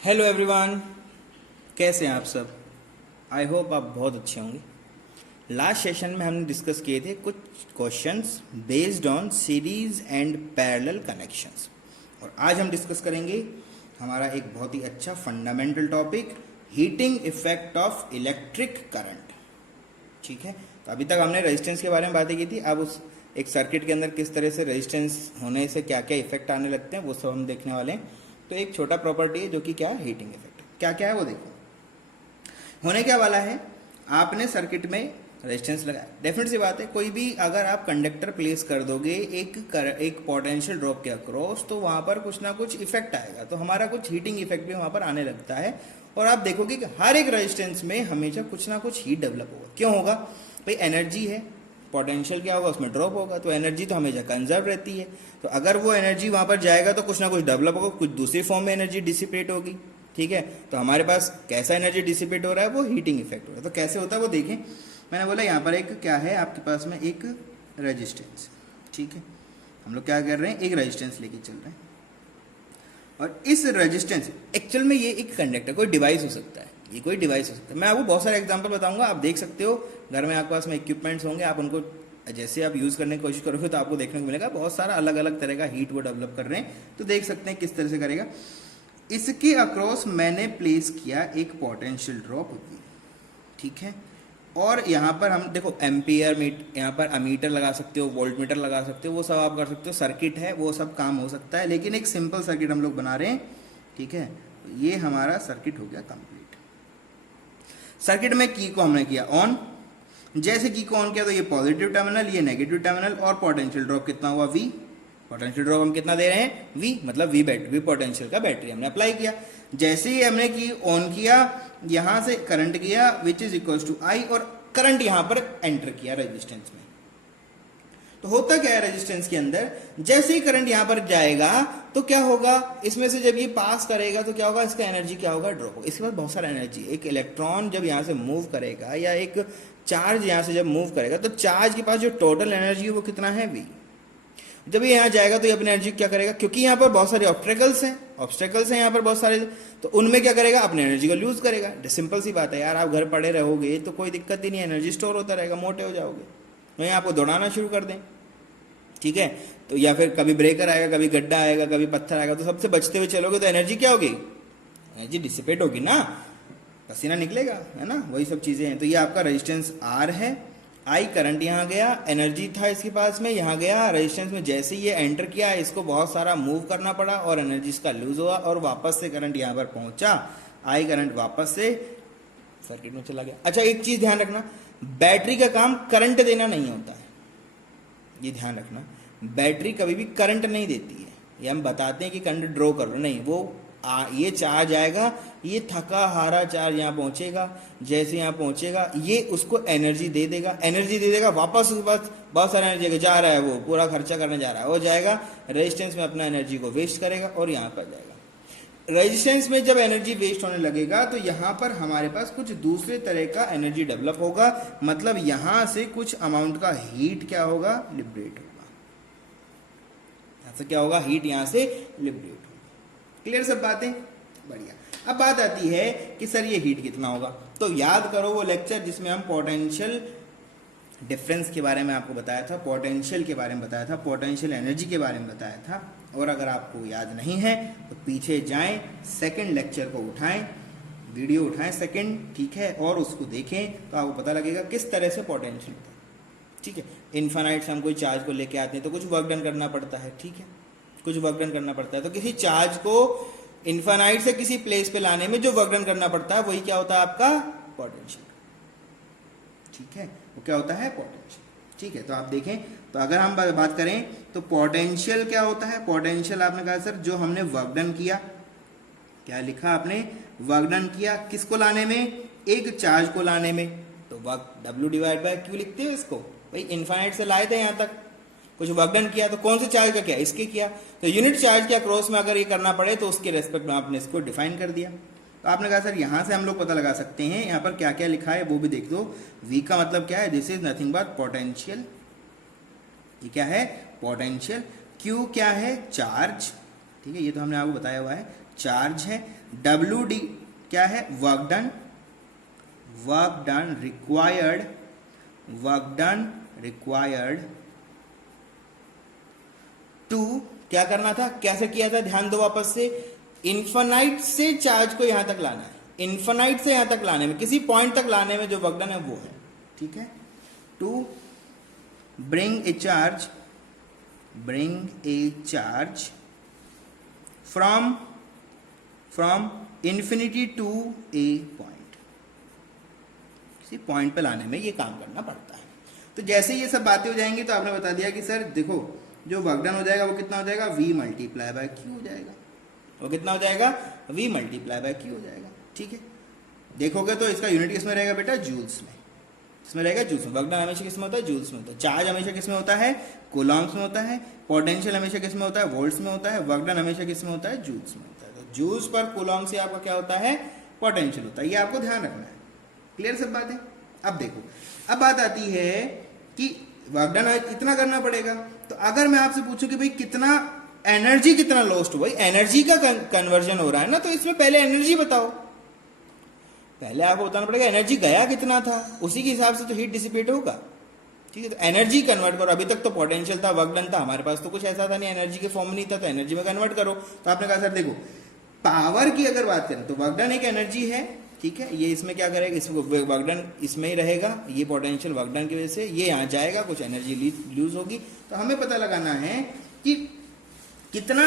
Hello everyone, कैसे हैं आप सब। आई होप आप बहुत अच्छे होंगे। लास्ट सेशन में हमने डिस्कस किए थे कुछ questions based on series and parallel connections, और आज हम डिस्कस करेंगे हमारा एक बहुत ही अच्छा fundamental topic, heating effect of electric current. ठीक है, तो अभी तक हमने रेजिस्टेंस के बारे में बातें की थी। अब उस एक सर्किट के अंदर किस तरह से रेजिस्टेंस होने से क्या क्या इफेक्ट आने लगते हैं वो सब हम देखने वाले हैं। तो एक छोटा प्रॉपर्टी है जो कि क्या है, हीटिंग इफेक्ट। क्या क्या है वो देखो। होने क्या वाला है, आपने सर्किट में रेजिस्टेंस लगाया। डेफिनेट सी बात है, कोई भी अगर आप कंडक्टर प्लेस कर दोगे एक पोटेंशियल ड्रॉप के अक्रॉस, तो वहां पर कुछ ना कुछ इफेक्ट आएगा। तो हमारा कुछ हीटिंग इफेक्ट भी वहां पर आने लगता है। और आप देखोगे कि हर एक रेजिस्टेंस में हमेशा कुछ ना कुछ हीट डेवलप होगा। क्यों होगा भाई, एनर्जी है, पोटेंशियल क्या होगा उसमें ड्रॉप होगा, तो एनर्जी तो हमेशा कंजर्व रहती है। तो अगर वो एनर्जी वहां पर जाएगा तो कुछ ना कुछ डेवलप होगा, कुछ दूसरी फॉर्म में एनर्जी डिसिपेट होगी। ठीक है, तो हमारे पास कैसा एनर्जी डिसिपेट हो रहा है, वो हीटिंग इफेक्ट हो रहा है। तो कैसे होता है वो देखें। मैंने बोला यहाँ पर एक क्या है आपके पास में, एक रेजिस्टेंस। ठीक है, हम लोग क्या कर रहे हैं, एक रेजिस्टेंस लेके चल रहे हैं। और इस रेजिस्टेंस एक्चुअल में ये एक कंडक्टर, कोई डिवाइस हो सकता है, ये कोई डिवाइस हो सकता है। मैं आपको बहुत सारे एग्जांपल बताऊंगा, आप देख सकते हो। घर में आपके पास में इक्विपमेंट्स होंगे, आप उनको जैसे आप यूज करने की कोशिश करोगे तो आपको देखने को मिलेगा बहुत सारा अलग अलग तरह का हीट वो डेवलप कर रहे हैं। तो देख सकते हैं किस तरह से करेगा। इसके अक्रॉस मैंने प्लेस किया एक पोटेंशियल ड्रॉप। ठीक है, और यहाँ पर हम देखो एम्पियर यहाँ पर अमीटर लगा सकते हो, वोल्ट मीटर लगा सकते हो, वो सब आप कर सकते हो। सर्किट है, वो सब काम हो सकता है, लेकिन एक सिंपल सर्किट हम लोग बना रहे हैं। ठीक है, ये हमारा सर्किट हो गया कंप्लीट। सर्किट में की को हमने किया ऑन। जैसे की को ऑन किया तो ये पॉजिटिव टर्मिनल, ये नेगेटिव टर्मिनल, और पोटेंशियल ड्रॉप कितना हुआ, वी। पोटेंशियल ड्रॉप हम कितना दे रहे हैं, वी, मतलब वी पोटेंशियल का बैटरी हमने अप्लाई किया। जैसे ही हमने की ऑन किया, यहां से करंट किया विच इज इक्वल टू आई, और करंट यहां पर एंटर किया रेजिस्टेंस में। तो होता क्या है रेजिस्टेंस के अंदर, जैसे ही करंट यहां पर जाएगा तो क्या होगा, इसमें से जब ये पास करेगा तो क्या होगा, इसका एनर्जी क्या होगा, ड्रॉप होगा। इसके बाद बहुत सारा एनर्जी, एक इलेक्ट्रॉन जब यहां से मूव करेगा या एक चार्ज यहां से जब मूव करेगा तो चार्ज के पास जो टोटल एनर्जी है वो कितना है, वी। जब ये यहां जाएगा तो ये अपनी एनर्जी क्या करेगा, क्योंकि यहां पर बहुत सारे ऑब्स्टेकल्स हैं यहाँ पर बहुत सारे, तो उनमें क्या करेगा, अपनी एनर्जी को लूज करेगा। सिंपल सी बात है यार, आप घर पड़े रहोगे तो कोई दिक्कत ही नहीं, एनर्जी स्टोर होता रहेगा, मोटे हो जाओगे। वहीं आपको दौड़ाना शुरू कर दें, ठीक है, तो या फिर कभी ब्रेकर आएगा, कभी गड्ढा आएगा, कभी पत्थर आएगा, तो सबसे बचते हुए चलोगे तो एनर्जी क्या होगी, एनर्जी डिसिपेट होगी ना, पसीना निकलेगा, है ना, वही सब चीजें हैं। तो ये आपका रेजिस्टेंस आर है। आई करंट यहाँ गया, एनर्जी था इसके पास में, यहाँ गया रेजिस्टेंस में। जैसे ही ये एंटर किया, इसको बहुत सारा मूव करना पड़ा और एनर्जी इसका लूज हुआ, और वापस से करंट यहाँ पर पहुंचा। आई करंट वापस से सर्किट में चला गया। अच्छा, एक चीज ध्यान रखना, बैटरी का काम करंट देना नहीं होता है, ये ध्यान रखना। बैटरी कभी भी करंट नहीं देती है। ये हम बताते हैं कि करंट ड्रॉ कर लो, नहीं, वो ये चार्ज आएगा, ये थका हारा चार्ज यहाँ पहुंचेगा। जैसे यहाँ पहुंचेगा ये उसको एनर्जी दे देगा, वापस उसके पास बहुत सारा एनर्जी जा रहा है, वो पूरा खर्चा करने जा रहा है, वो जाएगा रेजिस्टेंस में, अपना एनर्जी को वेस्ट करेगा और यहाँ पर जाएगा। रेजिस्टेंस में जब एनर्जी वेस्ट होने लगेगा तो यहाँ पर हमारे पास कुछ दूसरे तरह का एनर्जी डेवलप होगा, मतलब यहां से कुछ अमाउंट का हीट क्या होगा, लिबरेट होगा। यहां से क्या होगा, हीट यहां से लिबरेट होगा। क्लियर सब बातें, बढ़िया। अब बात आती है कि सर ये हीट कितना होगा। तो याद करो वो लेक्चर जिसमें हम पोटेंशियल डिफरेंस के बारे में आपको बताया था, पोटेंशियल के बारे में बताया था, पोटेंशियल एनर्जी के बारे में बताया था। और अगर आपको याद नहीं है तो पीछे जाएं, सेकंड लेक्चर को उठाएं, वीडियो उठाएं सेकंड, ठीक है, और उसको देखें तो आपको पता लगेगा किस तरह से पोटेंशियल था। ठीक है, इन्फानाइट से हम कोई चार्ज को लेके आते हैं तो कुछ वर्क डन करना पड़ता है, ठीक है, कुछ वर्क डन करना पड़ता है। तो किसी चार्ज को इन्फानाइट से किसी प्लेस पे लाने में जो वर्क डन करना पड़ता है वही क्या होता है, आपका पोटेंशियल। ठीक है, वो क्या होता है, पोटेंशियल। ठीक है, तो आप देखें, तो अगर हम बात करें तो पोटेंशियल क्या होता है। पोटेंशियल आपने कहा सर जो हमने वर्क डन किया, क्या लिखा आपने, वर्क डन किया किसको लाने में, एक चार्ज को लाने में, तो वर्क W/Q लिखते हो इसको, भाई इन्फानाइट से लाए थे यहाँ तक, कुछ वर्क डन किया, तो कौन से चार्ज का किया, इसके किया। तो यूनिट चार्ज के अक्रॉस में अगर ये करना पड़े तो उसके रेस्पेक्ट में आपने इसको डिफाइन कर दिया। तो आपने कहा सर यहाँ से हम लोग पता लगा सकते हैं, यहाँ पर क्या क्या लिखा है वो भी देख दो। V का मतलब क्या है, this is nothing but potential, ये क्या है, पोटेंशियल। Q क्या है, चार्ज, ठीक है, ये तो हमने आपको बताया हुआ है। चार्ज है, डब्ल्यू डी क्या है, work done, work done required, work done required to, क्या करना था, कैसे किया था, ध्यान दो वापस से, इन्फानाइट से चार्ज को यहां तक लाना है, इन्फानाइट से यहां तक लाने में, किसी पॉइंट तक लाने में जो वर्क डन है वो है, ठीक है। To bring a charge, bring a charge from infinity to a point, किसी पॉइंट पे लाने में ये काम करना पड़ता है। तो जैसे ये सब बातें हो जाएंगी तो आपने बता दिया कि सर देखो जो वर्क डन हो जाएगा वो कितना हो जाएगा, v मल्टीप्लाई बाय क्यू हो जाएगा, वो कितना हो जाएगा, v मल्टीप्लाई बाय क्यू हो जाएगा, ठीक है। देखोगे तो इसका यूनिट किसमें रहेगा बेटा, जूल्स में, इसमें रहेगा जूल्स में। वर्क डन हमेशा किसमें होता है, जूल्स में होता है। चार्ज हमेशा किसमें होता है, कूलम्ब्स में होता है। पोटेंशियल हमेशा किसमें होता है, वोल्ट्स में होता है। वर्क डन हमेशा किसमें होता है, जूल्स में होता है। तो जूल्स पर कूलम्ब से आपका क्या होता है, पोटेंशियल होता है, ये आपको ध्यान रखना है। क्लियर सब बात है। अब देखो, अब बात आती है कि वर्क डन इतना करना पड़ेगा, तो अगर मैं आपसे पूछूं कि भाई कितना एनर्जी कितना लॉस्ट हुआ, एनर्जी का कन्वर्जन हो रहा है ना, तो इसमें पहले एनर्जी बताओ, पहले आपको बताना पड़ेगा एनर्जी गया कितना था, उसी के हिसाब से तो हीट डिसिपेट होगा, ठीक है। तो एनर्जी कन्वर्ट करो, अभी तक तो पोटेंशियल था, वर्क डन था, हमारे पास तो कुछ ऐसा था नहीं, एनर्जी के फॉर्म नहीं था, तो एनर्जी में कन्वर्ट करो। तो आपने कहा सर देखो पावर की अगर बात करें तो वर्क डन एक एनर्जी है, ठीक है। ये इसमें क्या करेगा, इसमें वर्क डन इसमें ही रहेगा, ये पोटेंशियल वर्क डन की वजह से ये यहाँ जाएगा, कुछ एनर्जी लूज होगी। तो हमें पता लगाना है कि कितना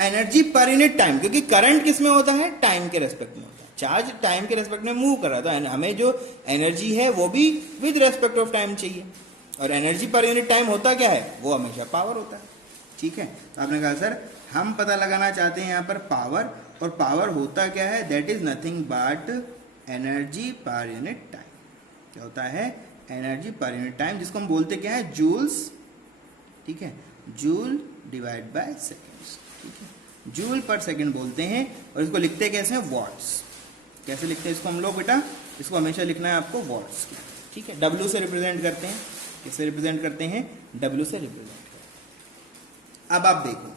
एनर्जी पर यूनिट टाइम, क्योंकि करंट किसमें होता है, टाइम के रेस्पेक्ट में होता है, चार्ज टाइम के रेस्पेक्ट में मूव कर रहा है, तो हमें जो एनर्जी है वो भी विद रेस्पेक्ट ऑफ टाइम चाहिए। और एनर्जी पर यूनिट टाइम होता क्या है, वो हमेशा पावर होता है, ठीक है। तो आपने कहा सर हम पता लगाना चाहते हैं यहाँ पर पावर, और पावर होता क्या है, that is nothing but energy per unit time. क्या होता है, एनर्जी पर यूनिट टाइम, जिसको हम बोलते क्या है, जूल्स, ठीक है, जूल डिवाइड बाय सेकेंड्स, ठीक है, जूल पर सेकेंड बोलते हैं। और इसको लिखते कैसे हैं, वॉट्स। कैसे लिखते हैं इसको हम लोग बेटा, इसको हमेशा लिखना है आपको वॉट्स, ठीक है। डब्ल्यू से रिप्रेजेंट करते हैं, किससे रिप्रेजेंट करते हैं, डब्ल्यू से रिप्रेजेंट करते हैं। अब आप देखो,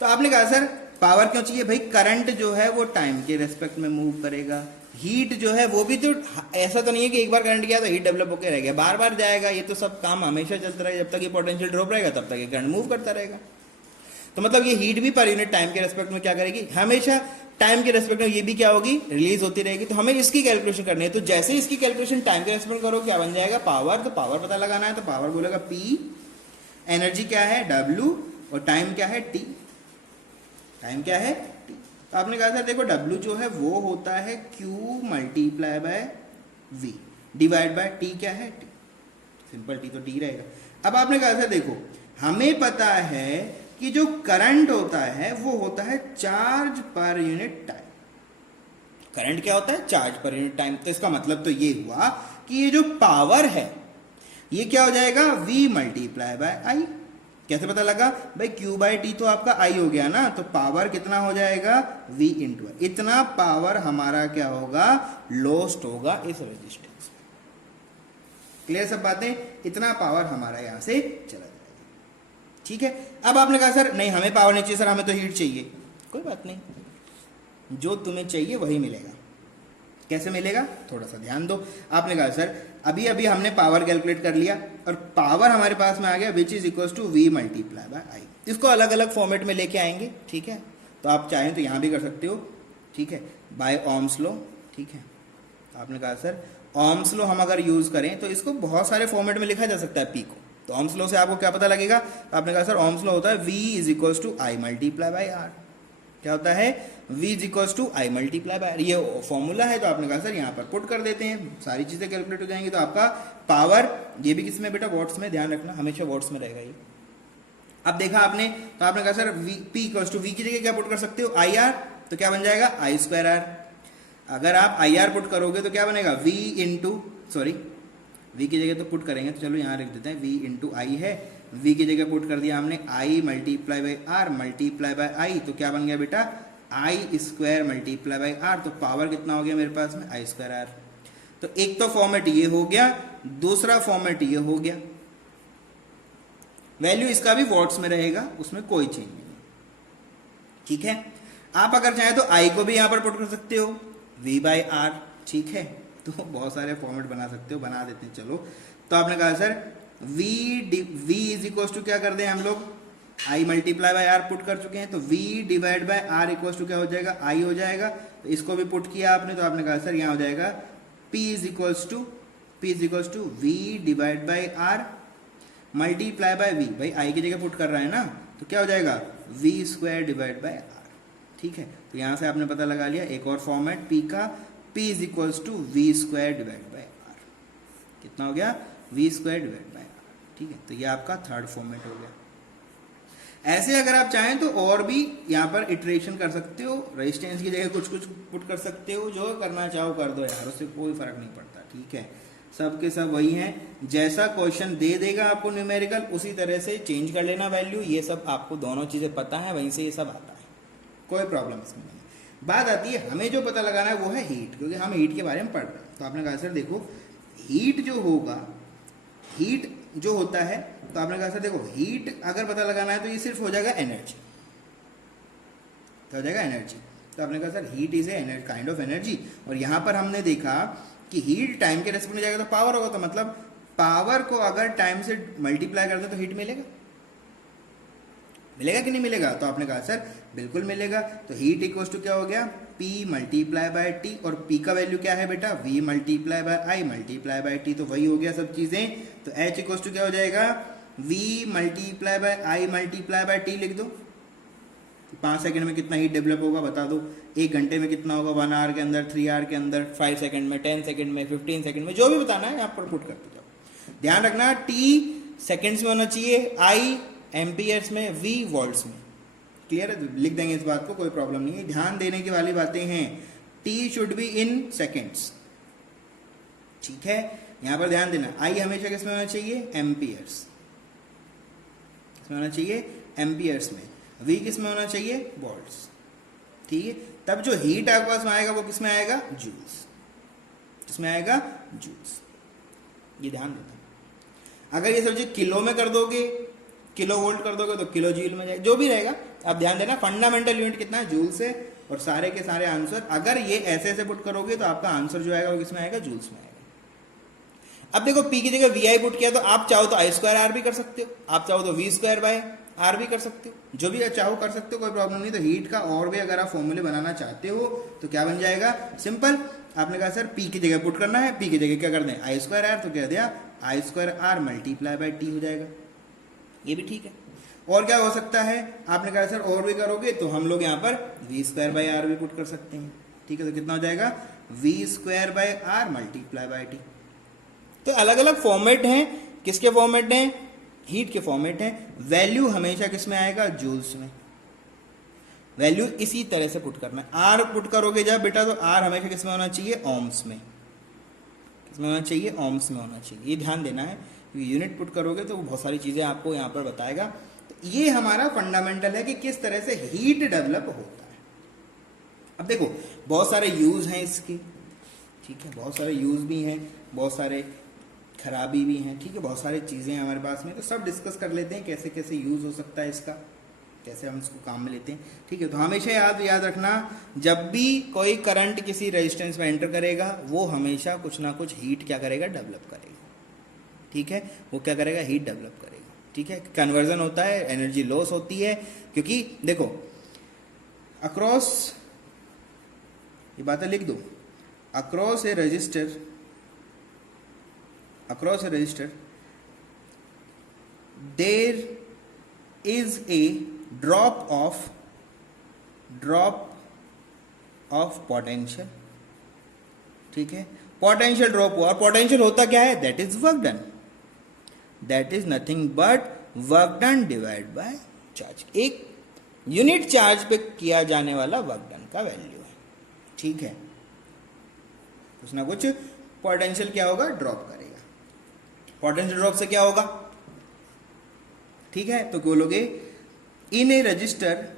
तो आपने कहा सर पावर क्यों चाहिए, भाई करंट जो है वो टाइम के रेस्पेक्ट में मूव करेगा, हीट जो है वो भी तो ऐसा तो नहीं है कि एक बार करंट गया तो हीट डेवलप होकर रह गया, बार बार जाएगा, ये तो सब काम हमेशा चलता रहेगा, जब तक ये पोटेंशियल ड्रॉप रहेगा तब तक ये करंट मूव करता रहेगा। तो मतलब ये हीट भी पर यूनिट टाइम के रेस्पेक्ट में क्या करेगी, हमेशा टाइम के रेस्पेक्ट में ये भी क्या होगी, रिलीज होती रहेगी। तो हमें इसकी कैलकुलेशन करनी है, तो जैसे इसकी कैलकुलेशन टाइम के रेस्पेक्ट करो क्या बन जाएगा, पावर। तो पावर पता लगाना है, तो पावर बोलेगा पी, एनर्जी क्या है डब्ल्यू, और टाइम क्या है टी, टाइम क्या है टी। तो आपने कहा सर देखो डब्ल्यू जो है वो होता है Q multiply by V divide by T, क्या है टी, सिंपल टी तो टी रहेगा। अब आपने कहा सर देखो हमें पता है कि जो करंट होता है वो होता है charge per unit time. Current क्या होता है, चार्ज पर यूनिट टाइम। तो इसका मतलब तो ये हुआ कि ये जो पावर है ये क्या हो जाएगा, v मल्टीप्लाई बाय आई। कैसे पता लगा भाई, Q बाई टी तो आपका I हो गया ना, तो पावर कितना हो जाएगा, V इंटू आई। इतना पावर हमारा क्या होगा, लॉस्ट होगा इस रेजिस्टेंस में। क्लियर सब बातें, इतना पावर हमारा यहां से चला जाएगा, ठीक है। अब आपने कहा सर नहीं हमें पावर नहीं चाहिए सर, हमें तो हीट चाहिए। कोई बात नहीं, जो तुम्हें चाहिए वही मिलेगा। कैसे मिलेगा, थोड़ा सा ध्यान दो। आपने कहा सर अभी अभी हमने पावर कैलकुलेट कर लिया और पावर हमारे पास में आ गया which is equal to V multiply by I. इसको अलग अलग फॉर्मेट में लेके आएंगे, ठीक है। तो आप चाहें तो यहां भी कर सकते हो, ठीक है, बाय ओम्स लॉ, ठीक है। आपने कहा सर ओम्स लॉ हम अगर यूज करें तो इसको बहुत सारे फॉर्मेट में लिखा जा सकता है पी को। तो ओम्स लॉ से आपको क्या पता लगेगा, तो आपने कहा सर ओम्स लॉ होता है V is equal to I multiply by R. क्या होता है, v is equal to I multiply by, ये फॉर्मूला है। तो आपने कहा सर यहाँ पर पुट कर देते हैं, सारी चीजें कैलकुलेट हो जाएंगी। तो आपका पावर ये भी किसमें बेटा, वॉट्स में, ध्यान रखना हमेशा वॉट्स में रहेगा ये। अब देखा आपने, तो आपने कहा sir p equal to V की जगह क्या पुट कर सकते हो, आई आर। तो क्या बन जाएगा, आई स्क्वायर आर। अगर आप आई आर पुट करोगे तो क्या बनेगा, v इंटू, सॉरी v की जगह तो पुट करेंगे, तो चलो यहाँ लिख देते हैं v इंटू आई है, v की जगह पुट कर दिया हमने i multiply by R multiply by I. तो क्या बन गया बेटा, I square multiply by R. तो पावर कितना हो गया मेरे पास में, आई स्क्वायर आर। तो एक तो फॉर्मेट ये हो गया, दूसरा फॉर्मेट ये हो गया। वैल्यू इसका भी वॉट्स में रहेगा, उसमें कोई चेंज नहीं। ठीक है। आप अगर चाहें तो आई को भी यहाँ पर पुट कर सकते हो v बाई आर, ठीक है। तो बहुत सारे फॉर्मेट बना सकते हो, बना देते हैं। चलो, तो आपने कहा sir v is equal to क्या कर दें हम लोग, I multiply by R put कर चुके हैं, तो v divide by R equal to क्या हो जाएगा, आई हो जाएगा। तो इसको भी पुट किया आपने, तो आपने कहा सर यहाँ हो जाएगा p is equal to v divide by R multiply by v, भाई आई की जगह पुट कर रहा है ना, तो क्या हो जाएगा v square divide by R, ठीक है। तो यहां से आपने पता लगा लिया एक और फॉर्मेट p का, p is equal to v square divide by R, कितना हो गया v square divide by R, ठीक है। तो ये आपका थर्ड फॉर्मेट हो गया। ऐसे अगर आप चाहें तो और भी यहाँ पर इटरेशन कर सकते हो, रेजिस्टेंस की जगह कुछ कुछ पुट कर सकते हो, जो करना चाहो कर दो यार, उससे कोई फर्क नहीं पड़ता, ठीक है। सब के सब वही हैं, जैसा क्वेश्चन दे देगा आपको न्यूमेरिकल उसी तरह से चेंज कर लेना वैल्यू, ये सब आपको दोनों चीजें पता है, वहीं से ये सब आता है, कोई प्रॉब्लम इसमें नहीं। बात आती है हमें जो पता लगाना है वो है हीट, क्योंकि हम हीट के बारे में पढ़ रहे हैं। तो आपने कहा सर देखो हीट जो होगा, हीट जो होता है, तो आपने कहा सर देखो हीट अगर पता लगाना है तो ये सिर्फ हो जाएगा एनर्जी, तो हो जाएगा एनर्जी। तो आपने कहा sir heat is a kind of energy, और यहां पर हमने देखा कि हीट टाइम के रेस्पेक्ट में जाएगा तो पावर होगा, तो मतलब पावर को अगर टाइम से मल्टीप्लाई कर दो तो हीट मिलेगा, मिलेगा कि नहीं मिलेगा। तो आपने कहा सर बिल्कुल मिलेगा। तो हीट इक्वल टू क्या हो गया, P मल्टीप्लाई बाय टी, और P का वैल्यू क्या है बेटा, V multiply by I multiply by T, तो वही हो गया सब चीजें। तो H इक्वल टू क्या हो जाएगा, V multiply by I multiply by T लिख दो। 5 सेकंड में कितना हीट डेवलप होगा बता दो, 1 घंटे में कितना होगा, 1 आवर के अंदर, 3 आवर के अंदर, 5 सेकंड में, 10 सेकंड में, 15 सेकंड में, जो भी बताना है आप पर पुट करते जाओ। ध्यान रखना T सेकंड्स में होना चाहिए, I एम्पियर्स में, V वोल्ट्स में, क्लियर है। लिख देंगे इस बात को, कोई प्रॉब्लम नहीं है, ध्यान देने की वाली बातें हैं। T should be in seconds, ठीक है, यहां पर ध्यान देना। I हमेशा किसमें होना चाहिए, एम्पियर्स, किसमें होना चाहिए, एम्पियर्स में। V किसमें होना चाहिए, वोल्ट्स, ठीक है। तब जो हीट आपके पास में आएगा वो किसमें आएगा, जूल्स, किसमें आएगा, जूल्स, ये ध्यान देना। अगर ये समझिए किलो में कर दोगे, किलो वोल्ट कर दोगे तो किलो जूल में जाएगा, जो भी रहेगा आप ध्यान देना। फंडामेंटल यूनिट कितना है, जूल से, और सारे के सारे आंसर अगर ये ऐसे ऐसे पुट करोगे तो आपका आंसर जो आएगा वो किसमें आएगा, जूल्स में आएगा। अब देखो P की जगह VI पुट किया, तो आप चाहो तो I स्क्वायर आर भी कर सकते हो, आप चाहो तो V स्क्वायर बाय आर भी कर सकते हो, जो भी चाहो कर सकते हो, कोई प्रॉब्लम नहीं। तो हीट का और भी अगर आप फॉर्मूले बनाना चाहते हो तो क्या बन जाएगा, सिंपल। आपने कहा सर P की जगह पुट करना है, P की जगह क्या कर दें, I स्क्वायर आर, तो क्या दिया, I square R multiply by T हो जाएगा, ये भी ठीक है। और क्या हो सकता है, आपने कहा सर और भी करोगे तो हम लोग यहाँ पर V स्क्वायर बाय आर भी पुट कर सकते हैं, ठीक है। तो कितना हो जाएगा, V square by R multiply by T. तो अलग अलग फॉर्मेट हैं, किसके फॉर्मेट हैं, हीट के फॉर्मेट हैं। वैल्यू हमेशा किसमें आएगा, जूल्स में। वैल्यू इसी तरह से पुट करना है। आर पुट करोगे जब बेटा, तो आर हमेशा किसमें होना चाहिए, ओम्स में, किसमें होना चाहिए, ओम्स में होना चाहिए, ये ध्यान देना है। यूनिट पुट करोगे तो बहुत सारी चीजें आपको यहाँ पर बताएगा। तो ये हमारा फंडामेंटल है कि किस तरह से हीट डेवलप होता है। अब देखो बहुत सारे यूज हैं इसके, ठीक है, बहुत सारे यूज भी हैं, बहुत सारे खराबी भी हैं, ठीक है, बहुत सारी चीजें हैं हमारे पास में। तो सब डिस्कस कर लेते हैं कैसे कैसे यूज हो सकता है इसका, कैसे हम इसको काम में लेते हैं, ठीक है। तो हमेशा याद रखना, जब भी कोई करंट किसी रेजिस्टेंस में एंटर करेगा वो हमेशा कुछ ना कुछ हीट क्या करेगा, डेवलप करेगा, ठीक है। वो क्या करेगा, हीट डेवलप करेगा, ठीक है। कन्वर्जन होता है, एनर्जी लॉस होती है, क्योंकि देखो अक्रॉस, ये बातें लिख दो, across A register there is a drop of potential, ठीक है। पोटेंशियल ड्रॉप हुआ, और पोटेंशियल होता क्या है, that is work done, that is nothing but work done divide by charge. एक यूनिट चार्ज पे किया जाने वाला वर्क डन का वैल्यू है, ठीक है। कुछ ना कुछ पोटेंशियल क्या होगा, ड्रॉप करेगा। पोटेंशियल ड्रॉप से क्या होगा, ठीक है। तो बोलोगे in a register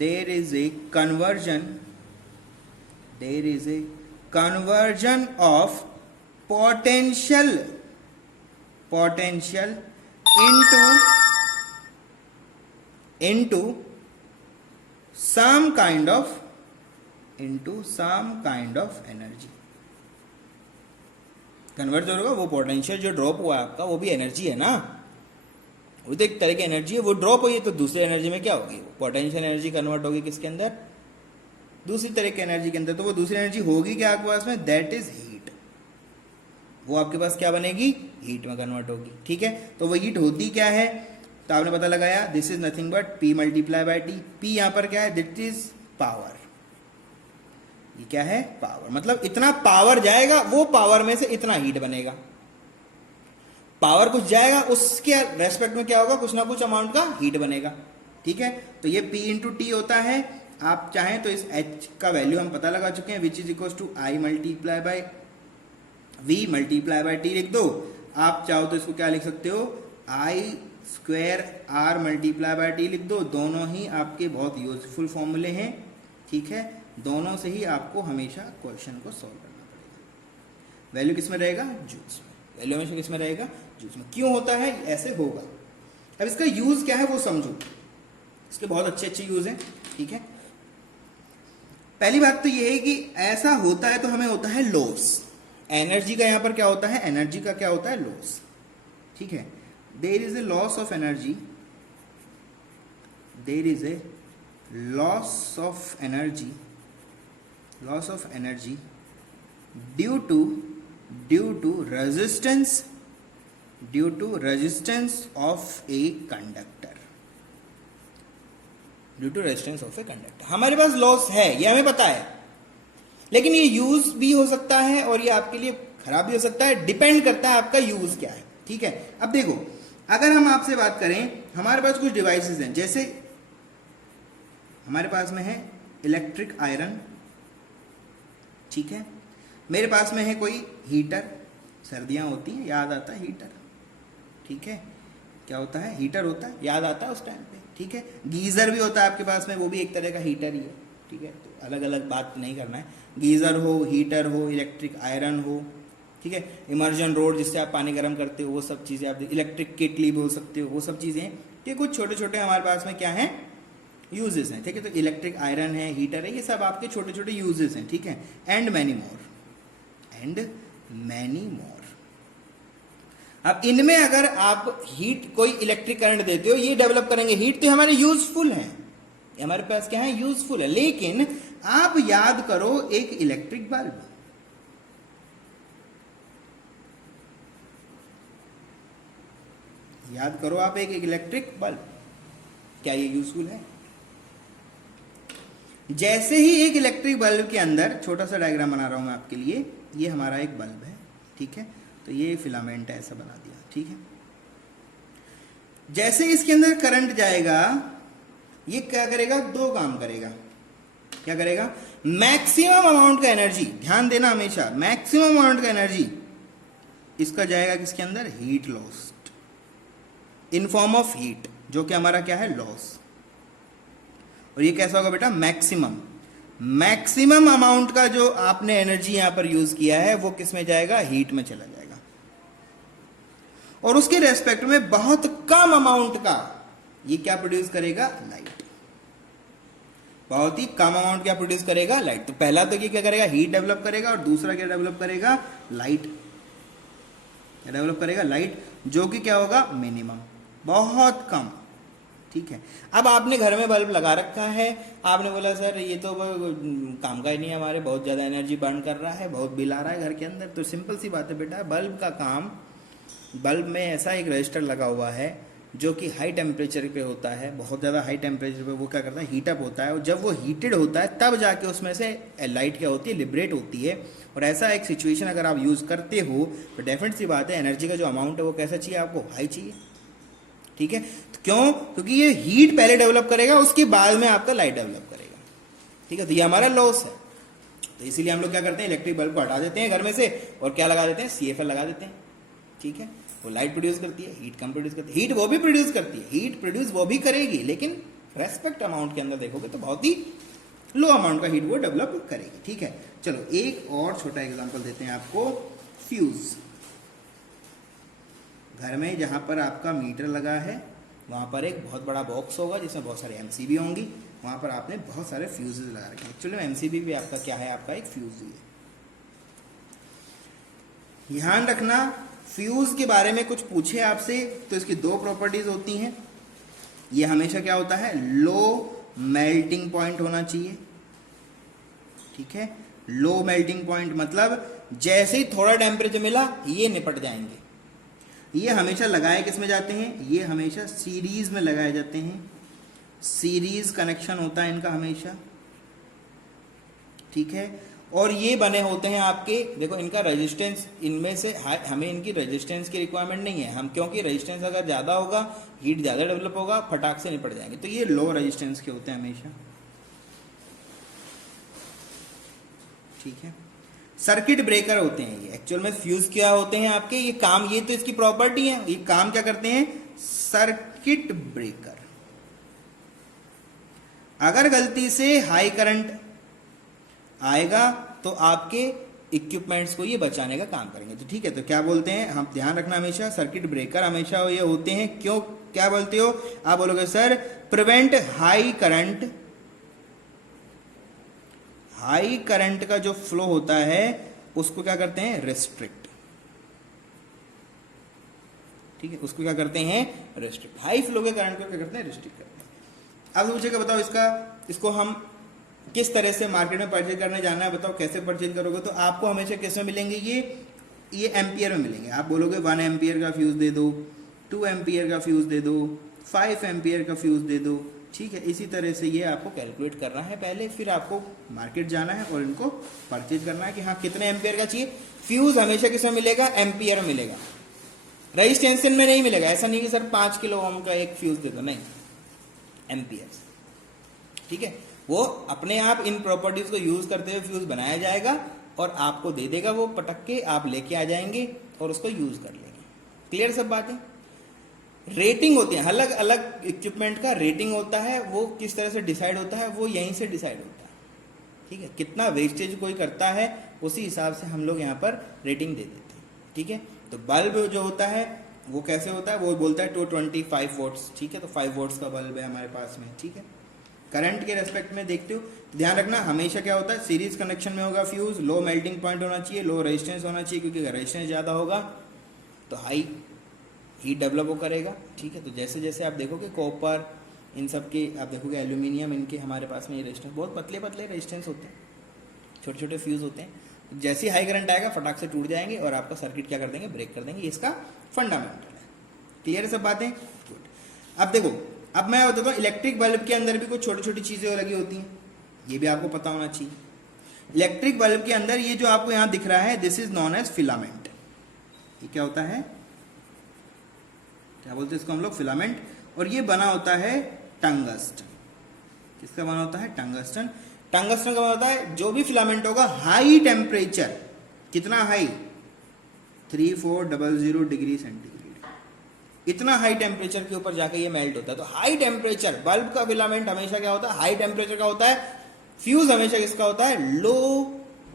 there is a conversion of potential into some kind of energy. Convert जो होगा वो पोटेंशियल जो ड्रॉप हुआ आपका वो भी एनर्जी है ना, वो तो एक तरह की एनर्जी है, वो ड्रॉप हुई है तो दूसरी एनर्जी में क्या होगी, वो पोटेंशियल एनर्जी कन्वर्ट होगी किसके अंदर, दूसरी तरह की एनर्जी के अंदर। तो वो दूसरी एनर्जी होगी क्या आपके पास में, दैट इज हीट। वो आपके पास क्या बनेगी, हीट में कन्वर्ट होगी। ठीक है, तो वो हीट होती क्या है, तो आपने पता लगाया this is nothing but P multiply by T। P यहां पर क्या है, दिट इज पावर। ये क्या है, पावर। मतलब इतना पावर जाएगा, वो पावर में से इतना हीट बनेगा। पावर कुछ जाएगा, उसके रेस्पेक्ट में क्या होगा, कुछ ना कुछ अमाउंट का हीट बनेगा। ठीक है, तो ये P इंटू टी होता है। आप चाहें तो इस H का वैल्यू हम पता लगा चुके हैं, which is equal to I multiply by V multiply by T लिख दो। आप चाहो तो इसको क्या लिख सकते हो, I square R multiply by T लिख दो। दोनों ही आपके बहुत यूजफुल फॉर्मूले हैं। ठीक है, दोनों से ही आपको हमेशा क्वेश्चन को सॉल्व करना पड़ेगा। वैल्यू किस में रहेगा, जूल्स में। वैल्यू हमेशा किस में रहेगा, जूल्स में। क्यों होता है, ऐसे होगा। अब इसका यूज क्या है वो समझो, इसके बहुत अच्छे अच्छे यूज हैं। ठीक है, पहली बात तो ये है कि ऐसा होता है तो हमें होता है लॉस। एनर्जी का यहां पर क्या होता है, एनर्जी का क्या होता है, लॉस। ठीक है, there is a loss of energy, there is a loss of energy, loss of energy due to resistance of a conductor, due to resistance of a conductor. हमारे पास लॉस है, ये हमें पता है, लेकिन ये यूज भी हो सकता है और ये आपके लिए खराब भी हो सकता है, डिपेंड करता है आपका यूज क्या है। ठीक है, अब देखो, अगर हम आपसे बात करें, हमारे पास कुछ डिवाइसेस हैं, जैसे हमारे पास में है इलेक्ट्रिक आयरन। ठीक है, मेरे पास में है कोई हीटर, सर्दियां होती हैं, याद आता है हीटर। ठीक है, क्या होता है, हीटर होता है, याद आता है उस टाइम पे। ठीक है, गीजर भी होता है आपके पास में, वो भी एक तरह का हीटर ही है। ठीक है, तो अलग अलग बात नहीं करना है, गीजर हो, हीटर हो, इलेक्ट्रिक आयरन हो। ठीक है, इमर्जन रोड जिससे आप पानी गर्म करते हो, वो सब चीज़ें आप, इलेक्ट्रिक केटली बोल सकते हो, वो सब चीज़ें। ये कुछ छोटे छोटे हमारे पास में क्या है, यूजेस हैं। ठीक है, तो इलेक्ट्रिक आयरन है, हीटर है, ये सब आपके छोटे छोटे यूजेस हैं। ठीक है, एंड मैनी मोर। अब इनमें अगर आप हीट, कोई इलेक्ट्रिक करंट देते हो, ये डेवलप करेंगे हीट, तो हमारे यूजफुल है, हमारे पास क्या है, यूजफुल है। लेकिन आप याद करो एक इलेक्ट्रिक बल्ब, याद करो आप एक इलेक्ट्रिक बल्ब, क्या ये यूजफुल है? जैसे ही एक इलेक्ट्रिक बल्ब के अंदर, छोटा सा डायग्राम बना रहा हूं मैं आपके लिए, ये हमारा एक बल्ब है। ठीक है, तो ये फिलामेंट है, ऐसा बना दिया। ठीक है, जैसे इसके अंदर करंट जाएगा, ये क्या करेगा, दो काम करेगा। क्या करेगा, मैक्सिमम अमाउंट का एनर्जी, ध्यान देना हमेशा, मैक्सिमम अमाउंट का एनर्जी इसका जाएगा किसके अंदर, heat lost in form of heat, जो कि हमारा क्या है, लॉस। और ये कैसा होगा बेटा, मैक्सिमम अमाउंट का जो आपने एनर्जी यहां पर यूज किया है, वो किस में जाएगा, हीट में चला जाएगा। और उसके रेस्पेक्ट में बहुत कम अमाउंट का ये क्या प्रोड्यूस करेगा, लाइट। बहुत ही कम अमाउंट क्या प्रोड्यूस करेगा, लाइट। तो पहला तो ये क्या करेगा, हीट डेवलप करेगा, और दूसरा क्या डेवलप करेगा, लाइट। क्या डेवलप करेगा, लाइट, जो कि क्या होगा, मिनिमम, बहुत कम। ठीक है, अब आपने घर में बल्ब लगा रखा है, आपने बोला सर ये तो काम का ही नहीं है, हमारे बहुत ज़्यादा एनर्जी बर्न कर रहा है, बहुत बिल आ रहा है घर के अंदर। तो सिंपल सी बात है बेटा, बल्ब का काम, बल्ब में ऐसा एक रजिस्टर लगा हुआ है जो कि हाई टेम्परेचर पे होता है, बहुत ज़्यादा हाई टेम्परेचर पे वो क्या करता है, हीटअप होता है। और जब वो हीटेड होता है तब जाके उसमें से लाइट क्या होती है, लिबरेट होती है। और ऐसा एक सिचुएशन अगर आप यूज़ करते हो तो डेफिनेट सी बात है, एनर्जी का जो अमाउंट है वो कैसा चाहिए आपको, हाई चाहिए। ठीक है, तो क्यों, क्योंकि ये हीट पहले डेवलप करेगा, उसके बाद में आपका लाइट डेवलप करेगा। ठीक है, तो ये हमारा लॉस है। तो इसीलिए हम लोग क्या करते हैं, इलेक्ट्रिक बल्ब को हटा देते हैं घर में से, और क्या लगा देते हैं, CFL लगा देते हैं। ठीक है, वो लाइट प्रोड्यूस करती है, हीट कम प्रोड्यूस करती है, हीट वो भी प्रोड्यूस करती है, हीट प्रोड्यूस वो भी करेगी, लेकिन रेस्पेक्ट अमाउंट के अंदर देखोगे तो बहुत ही लो अमाउंट का हीट वो डेवलप करेगी। ठीक है, चलो एक और छोटा एग्जांपल देते हैं आपको। फ्यूज। घर में जहां पर आपका मीटर लगा है वहां पर एक बहुत बड़ा बॉक्स होगा जिसमें बहुत सारे एमसीबी होंगी, वहां पर आपने बहुत सारे फ्यूजेस लगा रखे हैं। एक्चुअली एमसीबी भी आपका क्या है, आपका एक फ्यूज ही है। ध्यान रखना, फ्यूज के बारे में कुछ पूछे आपसे तो इसकी दो प्रॉपर्टीज होती हैं। ये हमेशा क्या होता है, लो मेल्टिंग पॉइंट होना चाहिए, ठीक है। लो मेल्टिंग पॉइंट मतलब जैसे ही थोड़ा टेम्परेचर मिला ये निपट जाएंगे। ये हमेशा लगाए किस में जाते हैं, ये हमेशा सीरीज में लगाए जाते हैं, सीरीज कनेक्शन होता है इनका हमेशा, ठीक है। और ये बने होते हैं आपके, देखो इनका रेजिस्टेंस, इनमें से हमें इनकी रेजिस्टेंस की रिक्वायरमेंट नहीं है हम, क्योंकि रेजिस्टेंस अगर ज्यादा होगा हीट ज्यादा डेवलप होगा, फटाक से निपट जाएंगे। तो ये लो रेजिस्टेंस के होते हैं हमेशा, ठीक है। सर्किट ब्रेकर होते हैं ये। एक्चुअल में फ्यूज क्या होते हैं आपके, ये काम, ये तो इसकी प्रॉपर्टी है, ये काम क्या करते हैं, सर्किट ब्रेकर। अगर गलती से हाई करंट आएगा तो आपके इक्विपमेंट्स को ये बचाने का काम करेंगे। तो ठीक है, तो क्या बोलते हैं हम, ध्यान रखना हमेशा सर्किट ब्रेकर हमेशा ये होते हैं। क्यों, क्या बोलते हो आप, बोलोगे sir prevent high current, high current का जो फ्लो होता है उसको क्या करते हैं, रेस्ट्रिक्ट, ठीक है, उसको क्या करते हैं, रेस्ट्रिक्ट। हाई फ्लो के करंट को क्या करते हैं, रेस्ट्रिक्ट करते हैं। अब मुझे क्या बताओ, इसको हम किस तरह से मार्केट में परचेज करने जाना है, बताओ कैसे परचेज करोगे। तो आपको हमेशा किस में मिलेंगे, ये एम्पियर में मिलेंगे। आप बोलोगे 1 एम्पियर का फ्यूज दे दो, 2 एम्पियर का फ्यूज दे दो, 5 एम्पियर का फ्यूज दे दो, ठीक है। इसी तरह से ये आपको कैलकुलेट करना है पहले, फिर आपको मार्केट जाना है और इनको परचेज करना है कि हाँ कितने एम्पियर का चाहिए। फ्यूज हमेशा किसमें मिलेगा, एम्पियर में मिलेगा, रेजिस्टेंस में नहीं मिलेगा। ऐसा नहीं कि सर 5 किलो ओम का एक फ्यूज दे दो, नहीं, एम्पियर, ठीक है। वो अपने आप इन प्रॉपर्टीज को यूज करते हुए फ्यूज बनाया जाएगा और आपको दे देगा, वो पटक के आप लेके आ जाएंगे और उसको यूज कर लेंगे। क्लियर सब बातें। रेटिंग होती है, अलग अलग इक्विपमेंट का रेटिंग होता है, वो किस तरह से डिसाइड होता है, वो यहीं से डिसाइड होता है, ठीक है। कितना वेस्टेज कोई करता है उसी हिसाब से हम लोग यहाँ पर रेटिंग दे देते हैं, ठीक है। तो बल्ब जो होता है वो कैसे होता है, वो बोलता है 225 वोट्स, ठीक है। तो 5 वोट्स का बल्ब है हमारे पास में, ठीक है। करंट के रेस्पेक्ट में देखते हो तो ध्यान रखना, हमेशा क्या होता है, सीरीज कनेक्शन में होगा फ्यूज, लो मेल्टिंग पॉइंट होना चाहिए, लो रेजिस्टेंस होना चाहिए, क्योंकि अगर रेजिस्टेंस ज़्यादा होगा तो हाई हीट डेवलप वो करेगा, ठीक है। तो जैसे जैसे आप देखोगे कॉपर, इन सब के आप देखोगे एल्यूमिनियम, इनके हमारे पास में ये रेजिस्टेंस बहुत पतले पतले रेजिस्टेंस होते हैं, छोटे छोटे फ्यूज होते हैं। जैसे ही हाई करंट आएगा फटाक से टूट जाएंगे और आपका सर्किट क्या कर देंगे, ब्रेक कर देंगे। इसका फंडामेंटल है। क्लियर है सब बातें। अब देखो, अब मैं बताता हूँ इलेक्ट्रिक बल्ब के अंदर भी कुछ छोटी छोटी चीजें लगी होती हैं, ये भी आपको पता होना चाहिए। इलेक्ट्रिक बल्ब के अंदर ये जो आपको यहां दिख रहा है, this is non age filament. ये क्या होता है, क्या बोलते हैं इसको हम लोग, फिलामेंट। और ये बना होता है टंगस्टन। किसका बना होता है, टंगस्टन। टंगस्टन का बना होता है, जो भी फिलामेंट होगा हाई टेम्परेचर, कितना हाई, 3400 डिग्री सेंटीग्रेड, इतना हाई टेम्परेचर के ऊपर जाके ये मेल्ट होता है। तो हाई टेम्परेचर बल्ब का फिलामेंट हमेशा क्या होता है, हाई टेम्परेचर का होता है। फ्यूज हमेशा किसका होता है, लो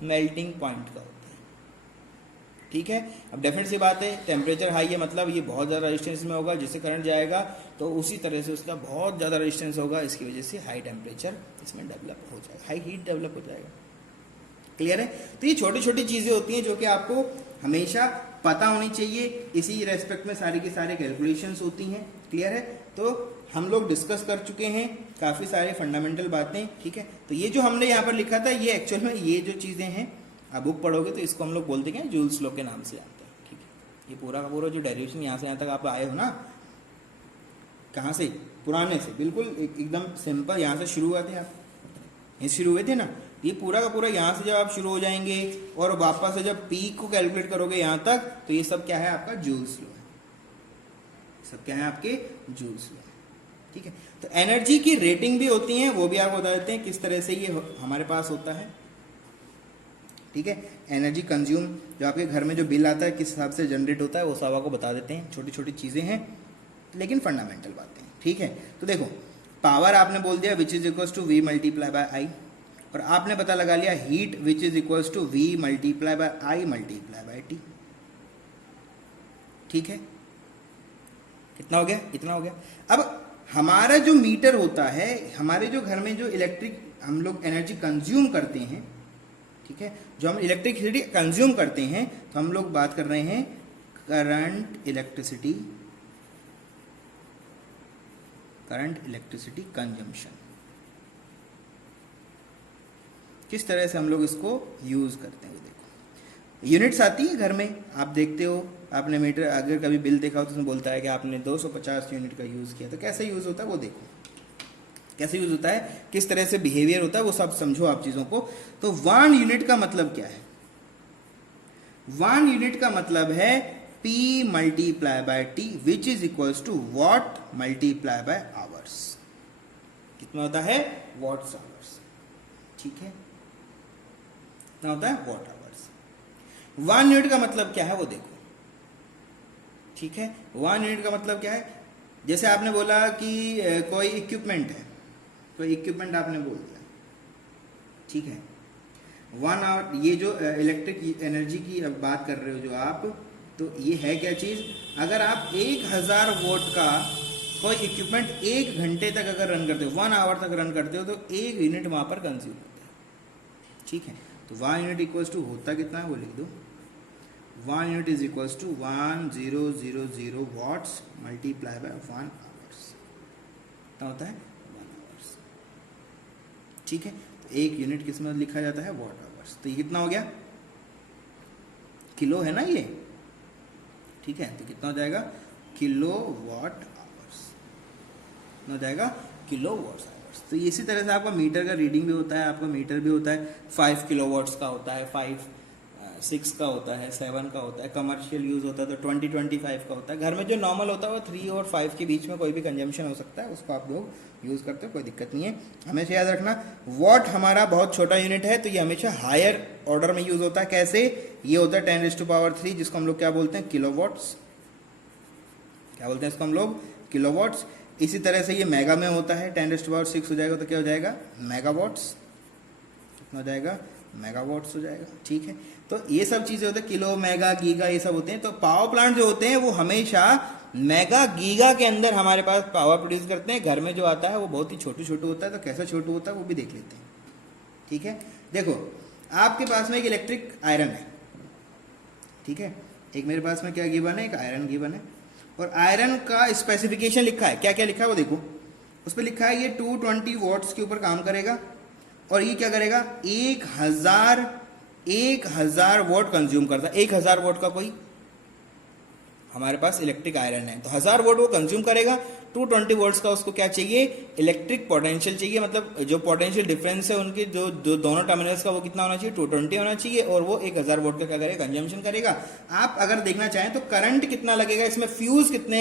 मेल्टिंग पॉइंट का होता है, ठीक है। अब डेफिनेट सी बात है, टेम्परेचर हाई है मतलब ये बहुत ज़्यादा रेजिस्टेंस में होगा, जिससे करंट जाएगा तो उसी तरह से उसका बहुत ज़्यादा रेजिस्टेंस होगा, इसकी वजह से हाई टेम्परेचर इसमें डेवलप हो जाएगा, हाई हीट डेवलप हो जाएगा। क्लियर है। तो ये छोटी छोटी चीज़ें होती हैं जो कि आपको हमेशा पता होनी चाहिए, इसी रेस्पेक्ट में सारी की सारी कैलकुलेशंस होती हैं। क्लियर है। तो हम लोग डिस्कस कर चुके हैं काफ़ी सारे फंडामेंटल बातें, ठीक है। तो ये जो हमने यहाँ पर लिखा था, ये एक्चुअल में ये जो चीज़ें हैं, आप बुक पढ़ोगे तो इसको हम लोग बोलते हैं जूल्स लॉ के नाम से जानते हैं, ठीक है। ये पूरा का पूरा जो डेरिवेशन यहाँ से यहाँ तक आप आए हो ना, कहाँ से, पुराने से, बिल्कुल एकदम सिंपल यहाँ से शुरू हुए थे आप, ये शुरू हुए थे ना, ये पूरा का पूरा यहाँ से जब आप शुरू हो जाएंगे और वापस से जब पीक को कैलकुलेट करोगे यहाँ तक, तो ये सब क्या है, आपका जूल्स लॉ है, सब क्या है, आपके जूल्स लॉ है, ठीक है। तो एनर्जी की रेटिंग भी होती है, वो भी आपको बता देते हैं किस तरह से ये हमारे पास होता है, ठीक है। एनर्जी कंज्यूम, जो आपके घर में जो बिल आता है किस हिसाब से जनरेट होता है, वो सब आपको बता देते हैं। छोटी छोटी चीज़ें हैं लेकिन फंडामेंटल बातें, ठीक है। तो देखो, पावर आपने बोल दिया which is equals to V multiply by I, और आपने पता लगा लिया heat which is equals to V multiply by I multiply by T. ठीक है, कितना हो गया, इतना हो गया। अब हमारा जो मीटर होता है, हमारे जो घर में जो इलेक्ट्रिक हम लोग एनर्जी कंज्यूम करते हैं, ठीक है, जो हम इलेक्ट्रिसिटी कंज्यूम करते हैं, तो हम लोग बात कर रहे हैं करंट इलेक्ट्रिसिटी कंजम्पशन। किस तरह से हम लोग इसको यूज करते हैं वो देखो। यूनिट्स आती है घर में, आप देखते हो, आपने मीटर अगर कभी बिल देखा हो तो उसमें बोलता है कि आपने 250 यूनिट का यूज किया, तो कैसे यूज होता है वो देखो, कैसे यूज होता है, किस तरह से बिहेवियर होता है, वो सब समझो आप चीजों को। तो 1 यूनिट का मतलब क्या है? 1 यूनिट का मतलब है P multiply by T which is equals to watt multiply by hours. कितना होता है? वॉट्स आवर्स, ठीक है, कितना होता है? What hours. 1 यूनिट का मतलब क्या है वो देखो, ठीक है। 1 यूनिट का मतलब क्या है? जैसे आपने बोला कि कोई इक्विपमेंट है, कोई इक्विपमेंट आपने बोल दिया, ठीक है। 1 आवर, ये जो इलेक्ट्रिक एनर्जी की अब बात कर रहे हो जो आप, तो ये है क्या चीज? अगर आप 1000 वोट का कोई इक्विपमेंट 1 घंटे तक अगर रन करते हो, 1 आवर तक रन करते हो, तो 1 यूनिट वहां पर कंज्यूम होता है, ठीक है। तो 1 यूनिट इक्वल्स टू होता कितना है वो लिख दो। 1 unit is equals to 1000 watts multiply by 1 hours. कितना होता है? 1 आवर्स, ठीक है। तो 1 यूनिट किस में लिखा जाता है? What hours. तो ये कितना हो गया? किलो है ना ये, ठीक है। तो कितना हो जाएगा? किलो वॉट आवर्स, कितना हो जाएगा? Kilo watt hours. तो इसी तरह से आपका मीटर का रीडिंग भी होता है, आपका मीटर भी होता है 5 किलो वॉट्स का होता है, 5 6 का होता है, 7 का होता है, कमर्शियल यूज होता है तो 20-25 का होता है। घर में जो नॉर्मल होता है वो 3 और 5 के बीच में कोई भी कंजम्पशन हो सकता है, उसको आप लोग यूज करते हो, कोई दिक्कत नहीं है। हमेशा याद रखना वॉट हमारा बहुत छोटा यूनिट है, तो ये हमेशा हायर ऑर्डर में यूज होता है। कैसे? ये होता है 10⁻³ जिसको हम लोग क्या बोलते हैं? किलोवॉट्स। क्या बोलते हैं इसको हम लोग? किलोवॉट्स। इसी तरह से ये मेगा में होता है, 10⁻6 हो जाएगा तो क्या हो जाएगा? मेगावॉट्स। कितना हो जाएगा? मेगावॉट्स हो जाएगा, ठीक है। तो ये सब चीजें होते हैं, किलो, मेगा, गीगा, ये सब होते हैं। तो पावर प्लांट जो होते हैं वो हमेशा मेगा, गीगा के अंदर हमारे पास पावर प्रोड्यूस करते हैं। घर में जो आता है वो बहुत ही छोटू छोटू होता है, तो कैसा छोटू होता है वो भी देख लेते हैं, ठीक है। देखो आपके पास में एक इलेक्ट्रिक आयरन है, ठीक है, एक मेरे पास में क्या गिवन है? एक आयरन गिवन है, और आयरन का स्पेसिफिकेशन लिखा है। क्या क्या लिखा है वो देखो, उस पर लिखा है ये 220 वॉट्स के ऊपर काम करेगा, और ये क्या करेगा? 1000 वोट कंज्यूम करता है। 1000 वोट का कोई हमारे पास इलेक्ट्रिक आयरन है, तो 1000 वोट वो कंज्यूम करेगा। 220 वोल्ट्स का उसको क्या चाहिए? इलेक्ट्रिक पोटेंशियल चाहिए, मतलब जो पोटेंशियल डिफरेंस है उनके जो दोनों टर्मिनल्स का वो कितना होना चाहिए? 220 होना चाहिए, और वो 1000 वोट का क्या करेगा? कंजम्पशन करेगा। आप अगर देखना चाहें तो करंट कितना लगेगा इसमें, फ्यूज कितने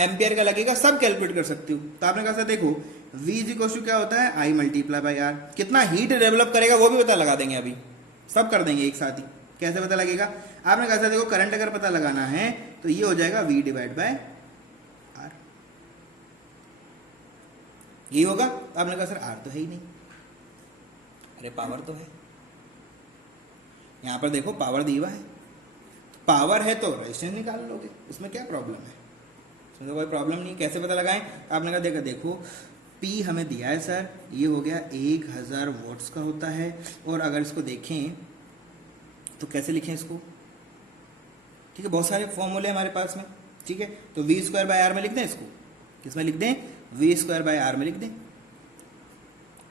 एम्पियर का लगेगा, सब कैलकुलेट कर सकते हो। तो आपने कहा देखो V इज इक्वल टू क्या होता है? I multiply by R। कितना हीट डेवलप करेगा वो भी पता लगा देंगे, अभी सब कर देंगे एक साथ ही। कैसे पता लगेगा? आपने कहा देखो करंट अगर पता लगाना है तो ये हो जाएगा V डिवाइड बाय R, ये होगा। तो आपने कहा सर R तो है ही नहीं, अरे पावर तो है, यहां पर देखो पावर दी हुआ है, पावर है तो रेजिस्टेंस निकाल लोगे, उसमें क्या प्रॉब्लम है? उसमें तो कोई प्रॉब्लम नहीं। कैसे पता लगाएं? आपने कहा देखो P हमें दिया है सर, ये हो गया 1000 वॉट्स का होता है, और अगर इसको देखें तो कैसे लिखें इसको, ठीक है, बहुत सारे फॉर्मूले हमारे पास में, ठीक है। तो V² बाय R में लिख दें इसको, किसमें लिख दें? V² बाय R में लिख दें।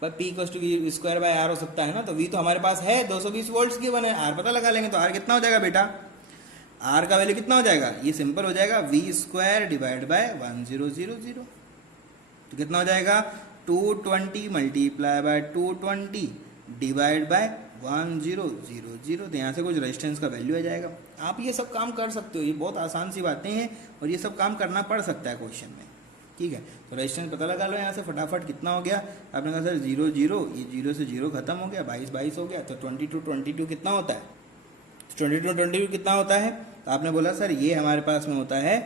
पर P equals to V² by R हो सकता है ना, तो V तो हमारे पास है 220 वोल्ट्स की बने, R पता लगा लेंगे। तो R कितना हो जाएगा बेटा? R का वैल्यू कितना हो जाएगा? ये सिंपल हो जाएगा V² डिवाइड बाय 1000। तो कितना हो जाएगा? 220 मल्टीप्लाई बाय 220 डिवाइड बाय 1000। तो यहाँ से कुछ रेजिस्टेंस का वैल्यू आ जाएगा। आप ये सब काम कर सकते हो, ये बहुत आसान सी बातें हैं, और ये सब काम करना पड़ सकता है क्वेश्चन में, ठीक है। तो रेजिस्टेंस पता लगा लो यहाँ से फटाफट। कितना हो गया? आपने कहा सर 0 0, ये 0 से 0 खत्म हो गया, 22 22 हो गया, तो 22 कितना होता है? 22 कितना होता है? तो आपने बोला सर ये हमारे पास में होता है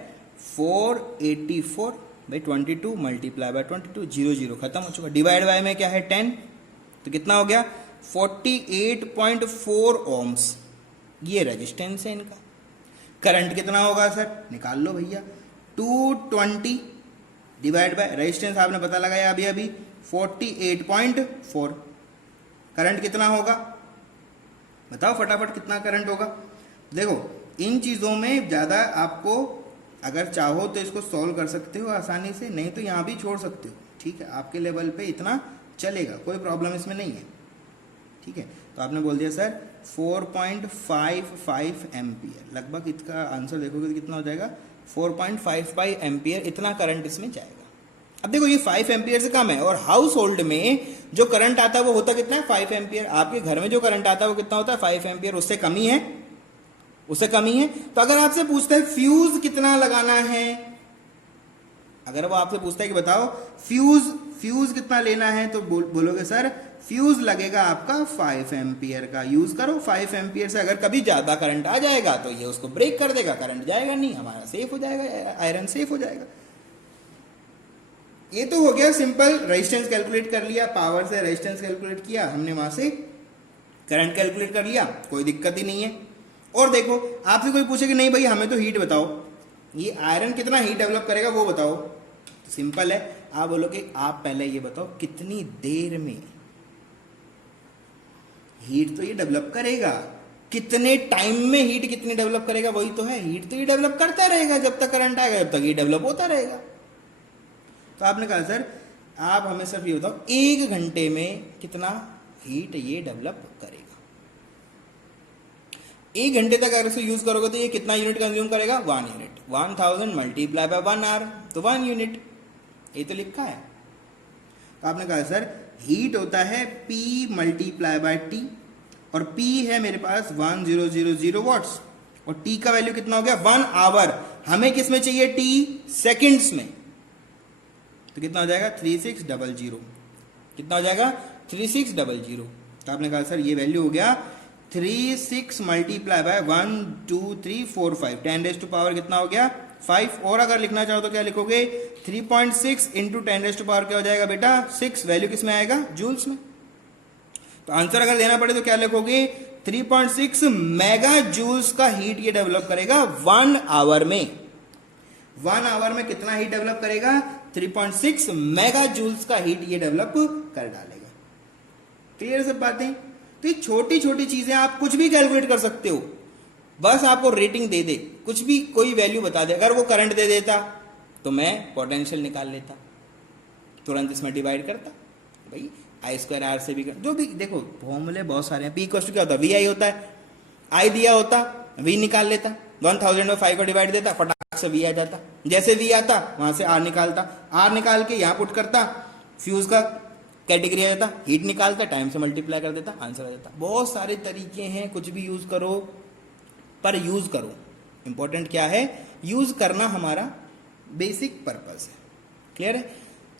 484 बाई 22 मल्टीप्लाई बाय 22, 0 0 खत्म हो चुका। डिवाइड बाय में क्या है? 10, तो कितना हो गया? 48.4 ओम्स, ये रेजिस्टेंस है इनका। करंट कितना होगा सर, निकाल लो भैया, 220 डिवाइड बाय रेजिस्टेंस आपने पता लगाया अभी अभी 48.4, करंट कितना होगा बताओ फटाफट, कितना करंट होगा। देखो इन चीजों में ज्यादा आपको अगर चाहो तो इसको सॉल्व कर सकते हो आसानी से, नहीं तो यहां भी छोड़ सकते हो, ठीक है, आपके लेवल पे इतना चलेगा, कोई प्रॉब्लम इसमें नहीं है, ठीक है। तो आपने बोल दिया सर 4.55 एम्पियर, लगभग इसका आंसर देखोगे तो कितना हो जाएगा 4.55 एम्पियर, इतना करंट इसमें जाएगा। अब देखो ये 5 एम्पियर से कम है, और हाउस होल्ड में जो करंट आता है वो होता कितना है 5 एम्पियर, आपके घर में जो करंट आता है वो कितना होता है 5 एम्पियर, उससे कमी है, उससे कमी है। तो अगर आपसे पूछता है फ्यूज कितना लगाना है, अगर वो आपसे पूछता है कि बताओ फ्यूज कितना लेना है, तो बोलोगे सर फ्यूज लगेगा आपका 5 एम्पियर का, यूज करो 5 एम्पियर से अगर कभी ज्यादा करंट आ जाएगा तो ये उसको ब्रेक कर देगा, करंट जाएगा नहीं, हमारा सेफ हो जाएगा, आयरन सेफ हो जाएगा। ये तो हो गया सिंपल, रेजिस्टेंस कैलकुलेट कर लिया, पावर से रेजिस्टेंस कैलकुलेट किया हमने, वहां से करंट कैलकुलेट कर लिया, कोई दिक्कत ही नहीं है। और देखो आपसे कोई पूछे कि नहीं भाई हमें तो हीट बताओ, ये आयरन कितना हीट डेवलप करेगा वो बताओ, तो सिंपल है, आप बोलोगे आप पहले ये बताओ कितनी देर में हीट तो ये डेवलप करेगा, कितने टाइम में हीट कितनी डेवलप करेगा, वही तो है, हीट तो ये डेवलप करता रहेगा जब तक करंट आएगा, जब तक ये डेवलप होता रहेगा। तो आपने कहा सर आप हमें सिर्फ ये बताओ 1 घंटे में कितना हीट ये डेवलप करेगा, 1 घंटे तक अगर इसे यूज करोगे तो ये कितना यूनिट कंज्यूम करेगा 1 यूनिट, 1000 मल्टीप्लाई बाय 1 आवर तो 1 यूनिट, ये तो लिखा है। तो आपने कहा सर हीट होता है P मल्टीप्लाई बाय T, और P है मेरे पास 1000 वॉट्स, और T का वैल्यू कितना हो गया 1 आवर, हमें किस में चाहिए T सेकेंड्स में, तो कितना हो जाएगा 3600, कितना हो जाएगा 3600। तो आपने कहा सर ये वैल्यू हो गया 36 multiply by 1 2 3 4 5, 10 raise to power कितना हो गया 5, और अगर लिखना चाहो तो क्या लिखोगे 3.6 इंटू 10 रेज़ टू पावर क्या हो जाएगा बेटा 6, वैल्यू किस में आएगा जूल्स में। तो आंसर अगर देना पड़े तो क्या लिखोगे 3.6 मेगा जूल्स का हीट ये डेवलप करेगा 1 आवर में, 1 आवर में कितना हीट डेवलप करेगा 3.6 मेगा जूल्स का हीट ये डेवलप कर डालेगा। क्लियर सब बातें। तो ये छोटी छोटी चीजें आप कुछ भी कैलकुलेट कर सकते हो, बस आपको रेटिंग दे दे, कुछ भी कोई वैल्यू बता दे, अगर वो करंट दे देता तो मैं पोटेंशियल निकाल लेता, तुरंत इसमें डिवाइड करता, भाई आई स्क्वायर आर से भी जो भी, देखो फॉर्मूले बहुत सारे हैं, पी इक्वल टू क्या होता है वी आई होता है, आई दिया होता वी निकाल लेता, 1000 में 5 को डिवाइड देता, फटाक से वी आ जाता, जैसे वी आता वहां से आर निकालता, आर निकाल के यहाँ पुट करता, फ्यूज का कैटेगरी आ जाता, हीट निकालता, टाइम से मल्टीप्लाई कर देता, आंसर आ जाता। बहुत सारे तरीके हैं, कुछ भी यूज करो, पर यूज करो, इंपॉर्टेंट क्या है यूज करना, हमारा बेसिक पर्पस है। क्लियर है।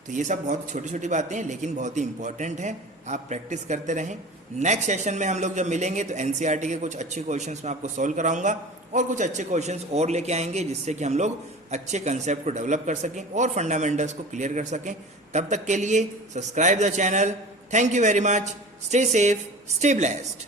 तो ये सब बहुत छोटी छोटी बातें हैं लेकिन बहुत ही इंपॉर्टेंट है, आप प्रैक्टिस करते रहें। नेक्स्ट सेशन में हम लोग जब मिलेंगे तो एनसीईआरटी के कुछ अच्छे क्वेश्चंस मैं आपको सॉल्व कराऊंगा और कुछ अच्छे क्वेश्चंस और लेके आएंगे, जिससे कि हम लोग अच्छे कंसेप्ट को डेवलप कर सकें और फंडामेंटल्स को क्लियर कर सकें। तब तक के लिए subscribe the channel. Thank you very much. Stay safe, stay blessed.